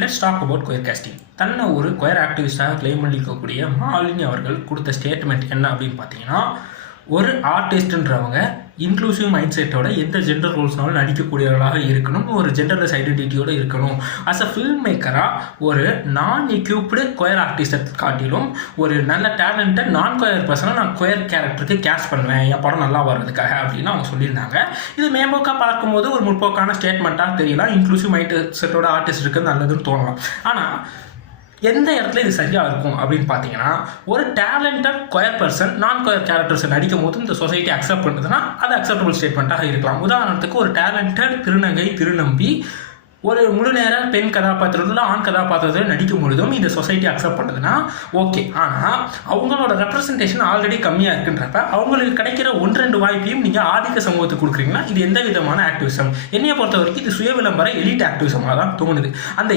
Let's talk about queer casting. தன்னை ஒரு queer ஆக்டிவிஸ்டாக கிளைம் பண்ணிக்கக்கூடிய மாலினி அவர்கள் கொடுத்த ஸ்டேட்மெண்ட் என்ன அப்படின்னு பார்த்தீங்கன்னா, ஒரு ஆர்டிஸ்ட்ன்றவங்க இன்க்ளூசிவ் மைண்ட் செட்டோட எந்த ஜெண்டர் ரோல்ஸ்னாலும் நடிக்கக்கூடியவர்களாக இருக்கணும், ஒரு ஜெண்டர்லெஸ் ஐடென்டிட்டியோடு இருக்கணும். அஸ் அ ஃபில்ம் மேக்கராக ஒரு நான் எக்யூப்டு கொயர் ஆர்டிஸ்டை காட்டிலும் ஒரு நல்ல டேலண்டட் நான் கொயர் பர்சனை நான் கொயர் கேரக்டருக்கு கேஸ்ட் பண்ணுவேன் என் படம் நல்லா வர்றதுக்காக அப்படின்னு அவங்க சொல்லியிருந்தாங்க. இது மேம்போக்காக பார்க்கும்போது ஒரு முற்போக்கான ஸ்டேட்மெண்ட்டாக தெரியலாம். இன்க்ளூசிவ் மைண்ட் செட்டோட ஆர்டிஸ்ட் இருக்கிறது நல்லதுன்னு தோணலாம். ஆனால் எந்த இடத்துல இது சரியாக இருக்கும் அப்படின்னு பார்த்தீங்கன்னா, ஒரு டேலண்டட் கொயர் பர்சன் நான் கொயர் கேரக்டர்ஸை நடிக்கும் போது இந்த சொசைட்டி அக்செப்ட் பண்ணுதுன்னா அது அக்செப்டபிள் ஸ்டேட்மெண்ட்டாக இருக்கலாம். உதாரணத்துக்கு ஒரு டேலண்டட் திருநங்கை திருநம்பி ஒரு முழு நேர பெண் கதாபாத்திரத்தில் ஆண் கதாபாத்திரத்தில் நடிக்கும் பொழுதும் இந்த சொசைட்டி அக்செப்ட் பண்ணுதுன்னா ஓகே. ஆனால் அவங்களோட ரெப்ரஸன்டேஷன் ஆல்ரெடி கம்மியாக இருக்குன்றப்ப அவங்களுக்கு கிடைக்கிற 1-2 வாய்ப்பையும் நீங்கள் ஆதிக்க சமூகத்துக்கு கொடுக்குறீங்கன்னா இது எந்த விதமான ஆக்டிவிசம்? என்னையை பொறுத்த வரைக்கும் இது சுய விளம்பர எலிட் ஆக்டிவிசமாக தான் தோணுது. அந்த